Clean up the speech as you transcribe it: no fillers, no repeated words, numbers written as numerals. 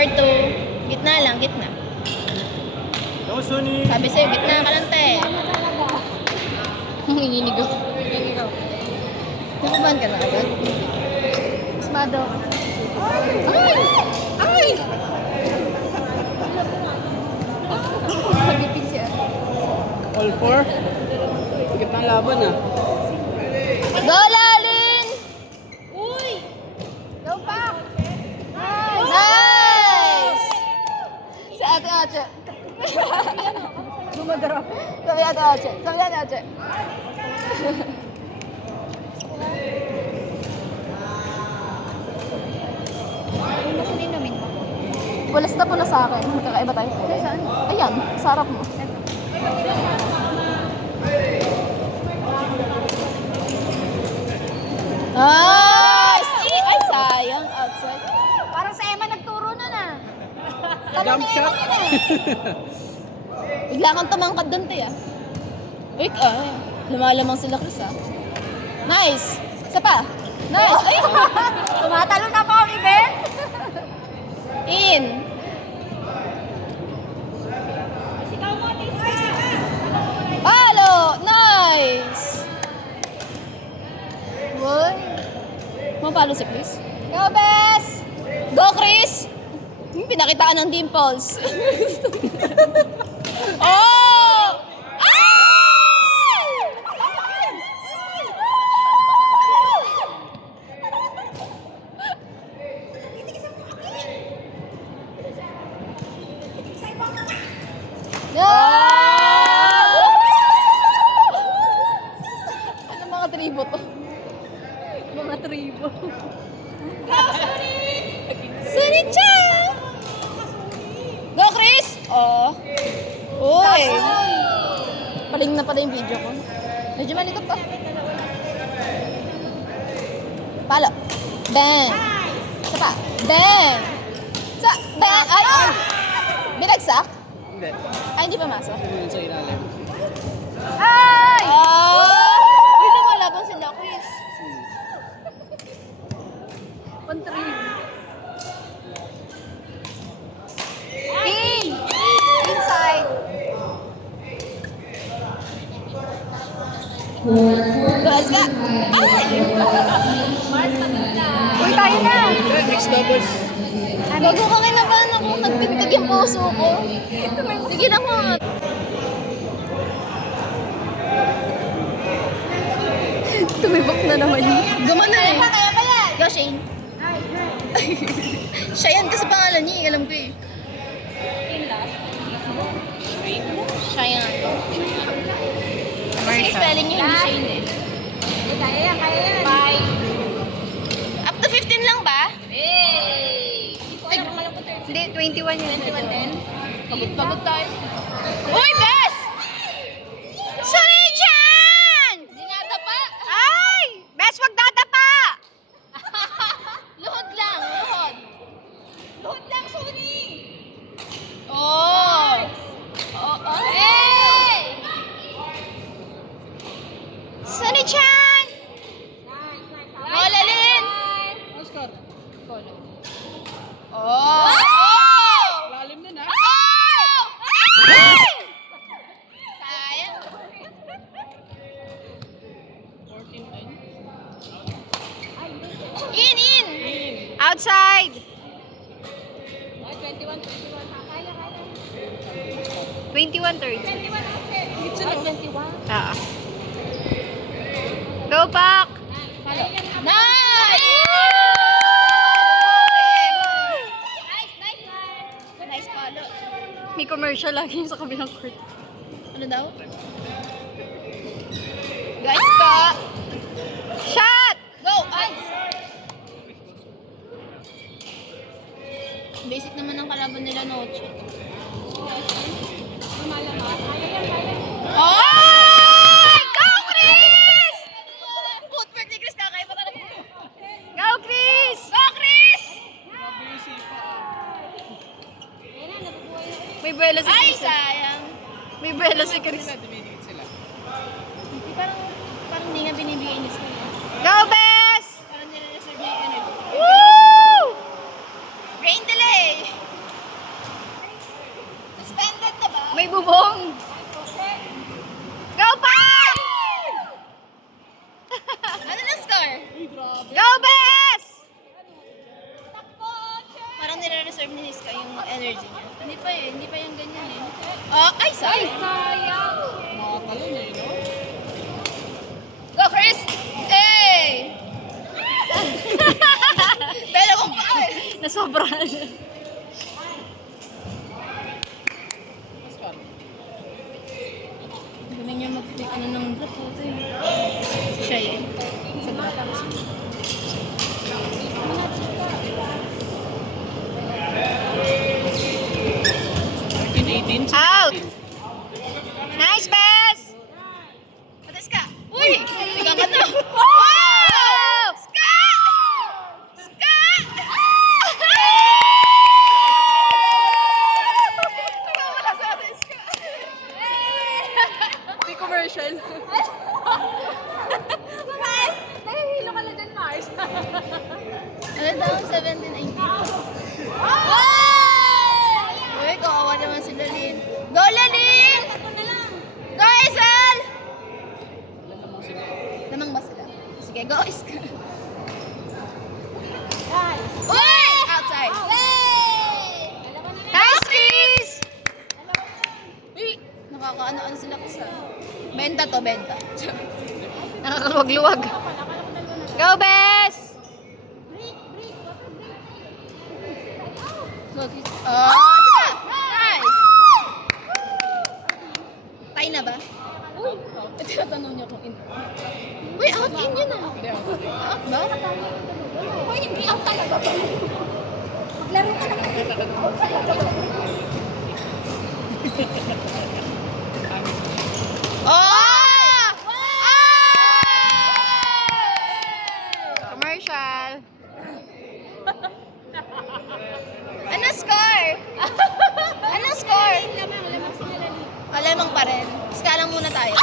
R2. Gitna lang, gitna. Sabi sa'yo, gitna ka lang, te. Hininigaw. Hininigaw. Nakuban ka na agad? Smado. Ay! Ay! Pagipig siya. All four? Bigat ng laban ah. Go, Lalin! Uy! Go back! Nice! Si Ate Oche. Gumadarap. Sabi Ate Oche. Sabi Ate Oche. Pulas na pula sa akin. Magkakaiba tayo. Saan? Ayan, sa harap mo. Nice! Ay, sayang. Outside. Parang sa Emma nagturo na na. Jump shot. Bigla kang tumangkad doon, te, ah. Wait, lumalamang sila, Chris, ah. Nice! Isa pa. Nice! Ay! Tumatalo na pa ang event. In! Halo! Nice! Boy! Mapalo si Chris. Go, Bes! Go, Chris! Pinakitaan ng dimples. Oh! Ay! Ano mga tribo to? Mga tribo. Sunny-chan! Go, Chris! Oh. Uy! Paling na pala yung video ko. Medyo malito pa. Palo. Bang! Isa pa. Bang! Bang! Ay! Binagsak? Hindi. Ay, hindi pa masok. Ito yun sa ilalim. Ay! Uy, lumalaban sila, Chris. Pantribo. In! Inside! Guys ka! Ay! Uy, tayo na! Next doubles. Bago ka kinabahan ako, nagpintig yung puso ko. Sige na mo. Tumibok na naman yun. Gumana eh. Kaya pa yan! Go, Shane. Siya yan kasi pangalan niya, alam ko eh. Siya yan. Kasi spelling niya hindi Shane eh. Kaya yan, kaya yan. Bye. Up to 15 lang ba? Hey! Hindi, 21 yun. 21 din? Pagod tayo. Uy, Bes! Sunny-chan! Hindi nadapa. Ay! Bes, wag dadapa! Luhod lang, luhod. Luhod lang, Sunny! Oh! Oh, hey! Sunny-chan! Oh, Lalin! Oscar. Oh! Lalim nun ha. Oh! Ay! Sayang. 14-9. In! Outside! 21-30. Ah. Go back! Nice! Nice palo. May commercial lagi sa kabilang court. Ano daw? Guys ka! Shot! Go! Ay! Basic naman ang kalaban nila, Noche. Oh! Go, Chris! Footwork ni Chris, kakaiba talaga. Go, Chris! Go, Chris! May buwelo si Chris. Ay, sayang. May buwelo si Chris. Dumidikit sila. Hindi, parang hindi nga binibigay niya sa kanya. Go, Bes! Parang nila-reserve niya yung energy. Woo! Rain delay! Go, Bes! Parang nire-reserve ni Niska yung energy niya. Hindi pa yung ganyan eh. Oh, ay, sayang. Makakalun eh, no? Go, Chris! Hey! Dalawang pa eh. Nasobrahan. Oscar. Galing niya mag-take ano ng block ito eh. Siya yun. Sa block. Out! Nice, Bes! Patas ka. Uy! Tigang ka na. Wow! Ska! Ska! Nawawala sa atin, Ska. May commercial. Nahihilo ka lang dyan, Mars. Ano daw? 17-19. Uy, kawawa naman si Lalin. Go, Lalin! Go, Isel! Lamang ba sila? Sige, go, Iska. Uy! Outside. Nice, Chris! Uy, nakakaano-ano sila kasi. Benta to, benta. Nakakaluwag-luwag. Go, Bes! Oh, sige! Nice! Tay na ba? Uy! Tinatanong niya kung in. Uy, out in yun ah. Out ba? Uy, hindi out talaga ba? Maglaro ka na kasi. Oh! Commercial. Ano score? Ano score? Lamang sila. Alamang pa rin. Ska lang muna tayo.